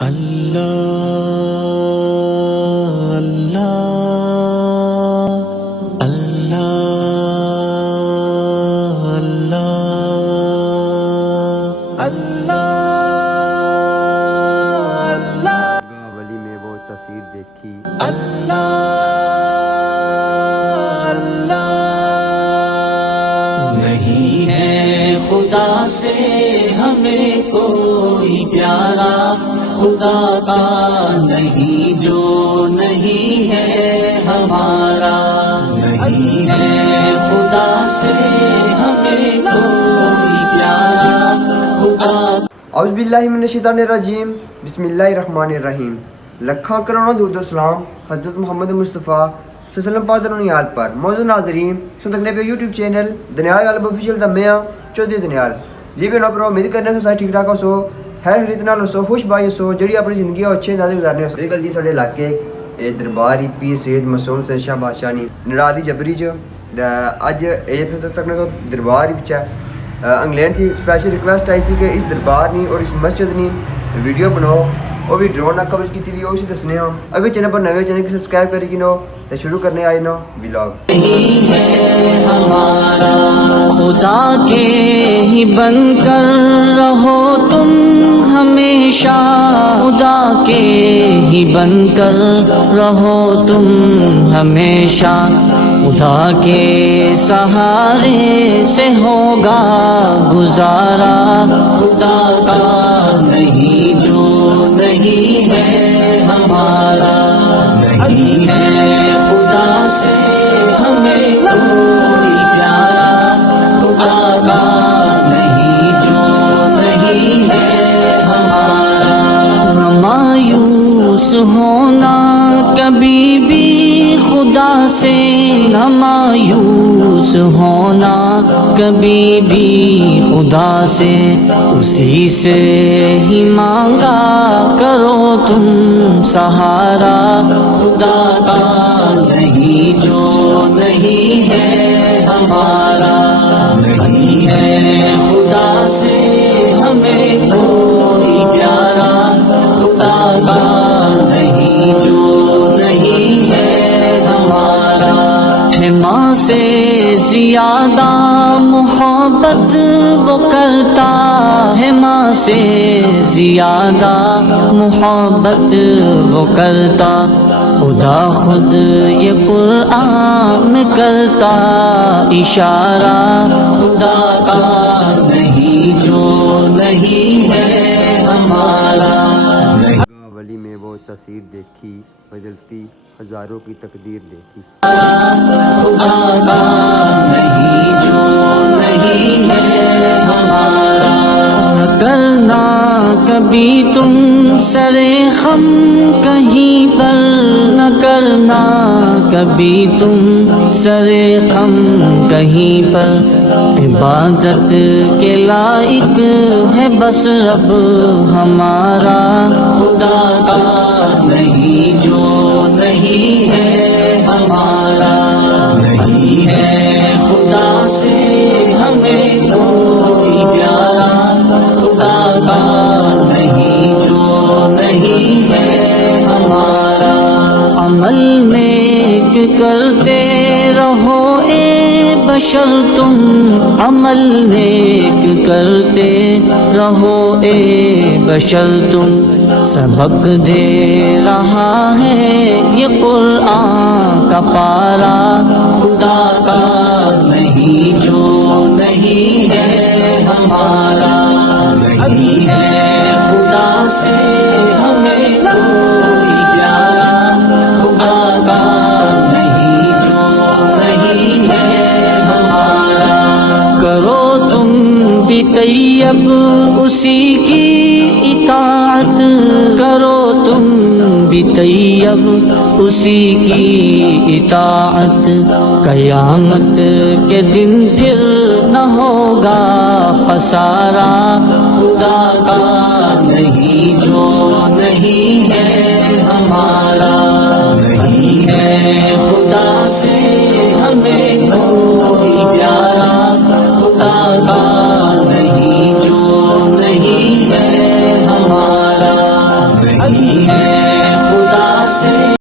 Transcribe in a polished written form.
اللہ اللہ اللہ اللہ اللہ ولی میں وہ تصویر دیکھی اللہ اللہ نہیں ہے خدا سے ہمیں کوئی پیارا، خدا کا نہیں جو نہیں ہے ہمارا، نہیں ہے خدا سے ہمیں کوئی پیارا، خدا۔ اعوذ باللہ من الشیطان الرجیم، بسم اللہ الرحمن الرحیم۔ لکھاں کروڑوں درود و سلام حضرت محمد مصطفیٰ صلی اللہ علیہ وسلم پاک درونیال پر۔ موضوع ناظرین سن تکنے پہ یوٹیوب چینل دنیال غالب آفیشیل دا میں چودھری دنیال جی پہ نوپرو امید کرنے سے سارے ٹھیک ٹھاک ہو سو، خیر خرید نال ہو سو، خوش بائی سو، جڑی اپنی زندگی اچھے انداز گزارنے ہو سو۔ کل جی ساڈے علاقے دربار پیر سید مسعود حسین شاہ بادشاہ نی نرالی جبری چ اج اے تک تو دربار وچ ہے انگلینڈ تھی اسپیشل ریکویسٹ آئی سی کہ اس دربار نی اور اس مسجد نی ویڈیو بناؤ، وہ بھی ڈرون نہ کوریج کی تھی، وہ اسی دسنے ہوں۔ اگر چینل پر نوے چینل کو سبسکرائب کری گنو تو شروع کرنے آئے نا ولاگ۔ خدا کے ہی بن کر رہو تم ہمیشہ، خدا کے ہی بن کر رہو تم ہمیشہ، خدا کے سہارے سے ہوگا گزارا، خدا کا نہیں جو نہیں ہے ہمارا، نہیں ہے خدا سے ہمیں کوئی پیارا، خدا کا نہیں جو نہیں ہے ہمارا۔ نہ مایوس ہونا کبھی بھی خدا سے، نہ مایوس ہونا کبھی بھی خدا سے، اسی سے ہی مانگا کرو تم سہارا، خدا کا نہیں جو نہیں ہے ہمارا، نہیں ہے خدا سے ہمیں کوئی پیارا، خدا کا نہیں جو نہیں ہے ہمارا۔ ہے ماں سے زیادہ محبت وہ کرتا ہے، ماں سے زیادہ محبت وہ کرتا، خدا خود یہ قرآن میں کرتا اشارہ، خدا کا نہیں جو نہیں ہے ہمارا۔ ولی میں وہ تصویر دیکھی، بدلتی ہزاروں کی تقدیر دیکھی۔ خدا کا نہیں جو نہیں ہے ہمارا۔ نہ کرنا کبھی تم سرے خم کہیں پر، نہ کرنا کبھی تم سرے خم کہیں پر، عبادت کے لائق ہے بس رب ہمارا، خدا کا نہیں جو نہیں ہے ہمارا، نہیں ہے خدا سے ہمیں کوئی پیارا، خدا کا نہیں جو نہیں ہے ہمارا۔ عمل نیک کرتے رہو اے بشر تم، عمل نیک کرتے رہو اے بشر تم، سبق دے رہا ہے یہ قرآن کا پارا، خدا کا نہیں جو نہیں ہے ہمارا، نہیں ہے خدا سے ہمیں کوئی پیارا، خدا کا نہیں جو نہیں ہے ہمارا۔ کرو تم بھی طیب اسی کی اطاعت، کرو تم بھی طیب اسی کی اطاعت، قیامت کے دن پھر نہ ہوگا خسارہ، خدا کا نہیں جو نہیں ہے ہمارا، نہیں ہے خدا سے ہمیں کوئی پیارا، خدا کا نہیں جو نہیں ہے ہمارا۔ نہیں ہے خدا